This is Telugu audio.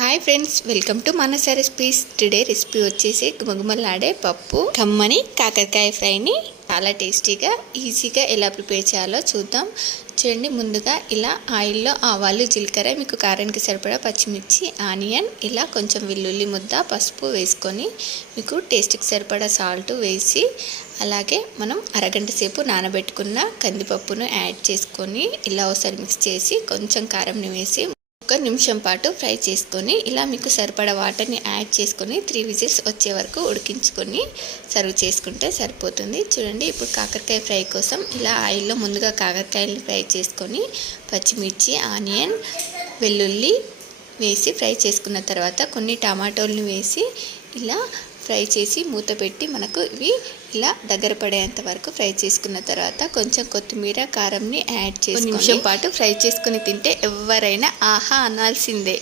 హాయ్ ఫ్రెండ్స్, వెల్కమ్ టు మనస రెసిపీస్. టుడే రెసిపీ వచ్చేసి గుమగుమలాడే పప్పు కమ్మని కాకరకాయ ఫ్రైని చాలా టేస్టీగా ఈజీగా ఎలా ప్రిపేర్ చేయాలో చూద్దాం. చూడండి, ముందుగా ఇలా ఆయిల్లో ఆవాలు, జీలకర్ర, మీకు కారానికి సరిపడా పచ్చిమిర్చి, ఆనియన్, ఇలా కొంచెం వెల్లుల్లి ముద్ద, పసుపు వేసుకొని మీకు టేస్ట్కి సరిపడా సాల్ట్ వేసి, అలాగే మనం అరగంట సేపు నానబెట్టుకున్న కందిపప్పును యాడ్ చేసుకొని ఇలా ఒకసారి మిక్స్ చేసి కొంచెం కారంని వేసి 1 నిమిషం పాటు ఫ్రై చేసుకొని ఇలా మీకు సరిపడా వాటర్ని యాడ్ చేసుకొని 3 విజిల్స్ వచ్చే వరకు ఉడికించుకొని సర్వ్ చేసుకుంటే సరిపోతుంది. చూడండి, ఇప్పుడు కాకరకాయ ఫ్రై కోసం ఇలా ఆయిల్లో ముందుగా కాకరకాయలను ఫ్రై చేసుకొని పచ్చిమిర్చి, ఆనియన్, వెల్లుల్లి వేసి ఫ్రై చేసుకున్న తర్వాత కొన్ని టమాటోలను వేసి ఇలా ఫ్రై చేసి మూత పెట్టి మనకు ఇవి ఇలా దగ్గర పడేంత వరకు ఫ్రై చేసుకున్న తర్వాత కొంచెం కొత్తిమీర, కారంని యాడ్ చేసి 1 నిమిషం పాటు ఫ్రై చేసుకుని తింటే ఎవరైనా ఆహా అనాల్సిందే.